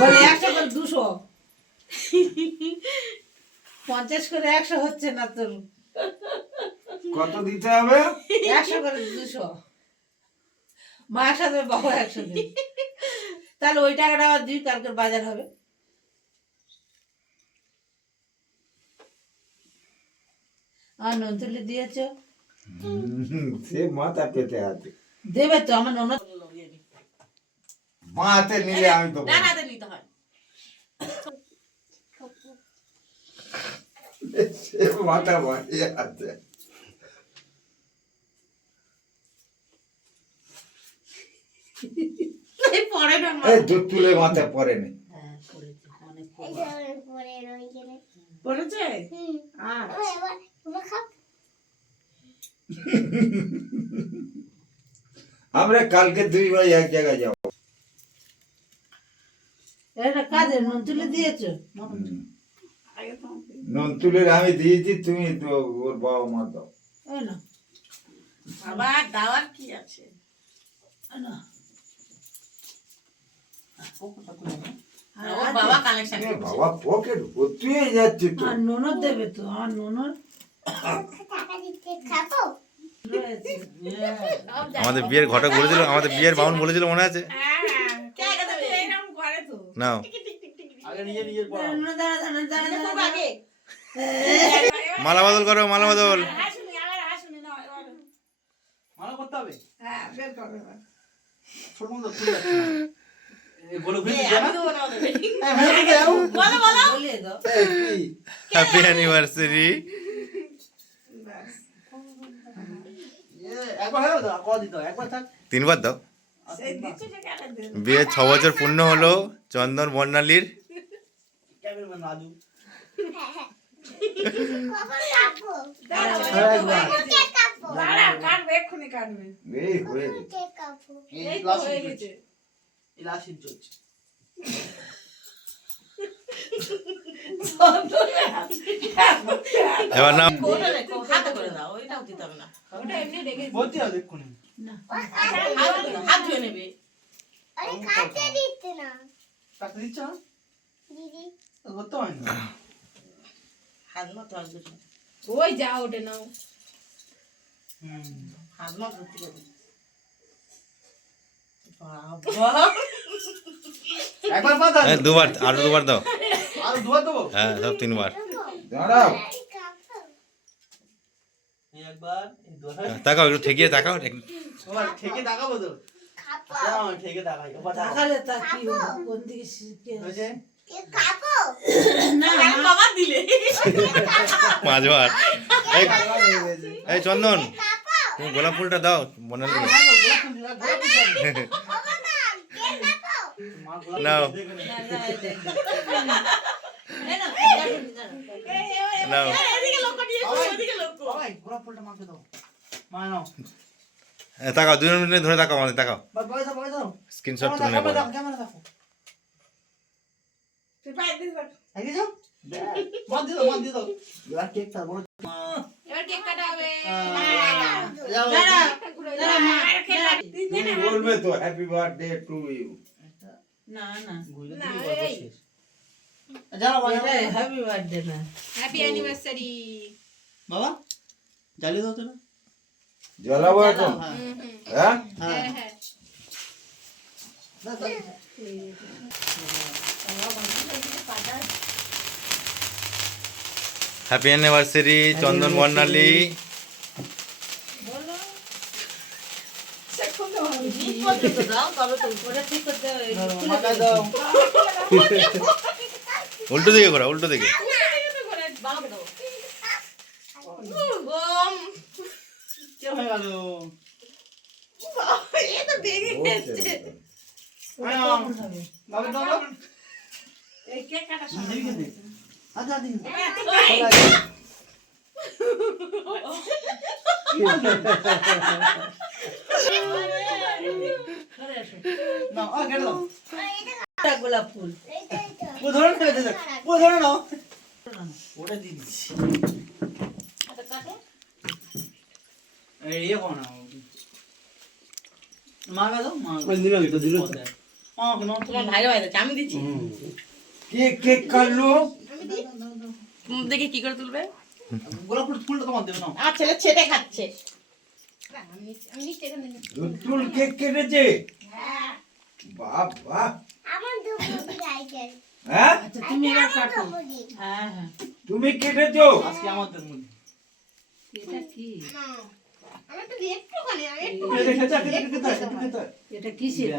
বলে 100 করে 200 50 করে 100 হচ্ছে না তোর। কত দিতে হবে? 100 করে 200 মার সাথে বাবা 100 দিন। তাহলে ওই টাকাটা আবার দিই, কালকে বাজার হবে। আর নুন তুলে দিয়েছ, সে মাথা পেতে আছে। দেবে তো আমার ননদ। মা হাতে নিলে আমি তো ডানাতে নিতে হয়। সে মাথা বাড়িয়ে আছে। পরে না এই দুধ তুলে মাথা পরে নি। হ্যাঁ পড়েছে, অনেক পরে পড়েছে। আর আমরা কালকে 2 ভাই এক জায়গায় যাব। এটা কাজে নুন তুলে দিয়েছো। নুন তুলে আমি দিয়েছি, তুমি তো ওর বাবা মা দাও। এই না আবার দাওয়ার কি আছে? না ওর বাবা কালেকশন এ বাবা পকেট ভর্তি হয়ে যাচ্ছে তো। আর ননদ দেবে তো, আমার ননদ রয়েছে। আমাদের বিয়ের ঘটক বলেছিল, আমাদের বিয়ের বাউন বলেছিল, মনে আছে? নাও ননদ দাঁড়া দাঁড়া দাঁড়া দাঁড়া। মালা বদল করো, মালা বদল। মালা করতে হবে। হ্যাঁ বের করো এবার। ছোট মতো খুলে যাচ্ছে না। এই গোলক ভিতরে এই, যা না। আমিও বানাবো দেবে। এই ভেঙে দাও। বলো বলো বলিয়ে দাও। এই কি? Happy anniversary. একবার হয়ে দাও, কল দিতে হবে। একবার থাক। 3 বার দাও। বিয়ের 6 বছর পূর্ণ হলো চন্দন বর্ণালীর। ক্যামেরাম্যান রাজু। দাঁড়া, কাটবে, এক্ষুনি কাটবে। এই হয়ে গেছে। এই লাস্ট চলছে। এই লাস্ট চলছে। এবার নাও। ওটা দেখো, হাতে করে দাও, ওইটাও দিতে হবে না। ওটা এমনি রেখে বলতে হবে এক্ষুনি। হাত ধুয়ে নেবে। কাটতে দিচ্ছে না? তো করতে হয় না। হাত মতো আসবে না। ওই যা ওঠে নাও। হাত মতো ধরতে হবে। বাবা একবার পাতা। হ্যাঁ 2 বার, আরো 2 বার দাও। আর দুবার দেবো। হ্যাঁ সব 3 বার। দাঁড়াও। এই একবার, এই দুবার। তাকাও, একটু ঠেকিয়ে তাকাও। তোমার ঠেকে দেখাবো তো। দাও, ঠেকে দেখাই। ওবার দেখাও। তাকালে তা কি হলো? কোন দিকে শিখে হয়েছে? না কেন বাবা দিলে? 5 বার। এই একবার হয়ে গেছে। এই চন্দন, তুমি গোলাপ ফুলটা দাও বর্ণালীকে। গোলাপ ফুল দিলা, গোলাপ ফুল দাও। মা গোলাপ ফুল নাও। দেখে নে। নাও। এদিকে লোক নিয়ে এসো, ওদিকে লোক। বাবাই, গোলাপ ফুলটা মাকে দাও। মা নাও। তাকাও, 2 মিনিট ধরে তাকাও, আমাদের তাকাও। বাবাই দাও, বাবাই দাও। স্ক্রিনশট তুলে নেবো। ক্যামেরা দাও, ক্যামেরা দেখো। তুই বাইরে দিস বাট। আগে যাও। মা দিয়ে দাও, মা দিয়ে দাও। এবার কেকটা বড়। এবার কেক কাটা হবে। যাও। দাঁড়া দাঁড়া মা, দাঁড়া। তুমি বলবে তো হ্যাপি বার্থডে টু ইউ। না না ঘুরে না, দিয়ে গল্প এই। শেষ। যাও বাবা, এটা যাও। হ্যাপি বার্থডে না। Happy anniversary. বাবা জ্বালিয়ে দাও তো না। জ্বালাবো এখন? হ্যাঁ হ্যাঁ দাও, দাও। হ্যাপি অ্যানিভার্সারি চন্দন বর্ণালী। জিভ পর্যন্ত দাও, তবে তো ওটা ঠিক করতে হবে। মাথায় দাও। উল্টো দিকে ঘোরা, উল্টো দিকে। বাবাকে দাও। ওম। কে হয়ে গেল? এ তো ভেঙে গেছে। ওটা কখন হবে? বাবা দাও। এই কেক কাটা দিবি কে? আচ্ছা দিন। ধরে আসো। না, ও কেটে দাও। এটা গোলাপ ফুল। ও ধরে নাও, দে দাও। ও ধরে নাও। ওটা দিয়ে দিচ্ছি। এটা কাটো। এই ইয়ে করো না। মা দাও, মা। দিলাম তো দিলো তো। আমাকে নাও। তোমার ভাইরা ভাই আমি দিচ্ছি কে কেক কাটলো? দেখি কি করে তুলবে গোলাপ ফুলটা তোমার দেবে না। আমার ছেলে ছেটে খাচ্ছে চুল কেক কেটেছে? বাবা, হ্যাঁ আচ্ছা তুমি এবার কাটো। হ্যাঁ হ্যাঁ তুমি কেটেছো? আজকে আমাদের মধ্যে এটা কি? খেতে খেতে খেতে খেতে এটা কিসের?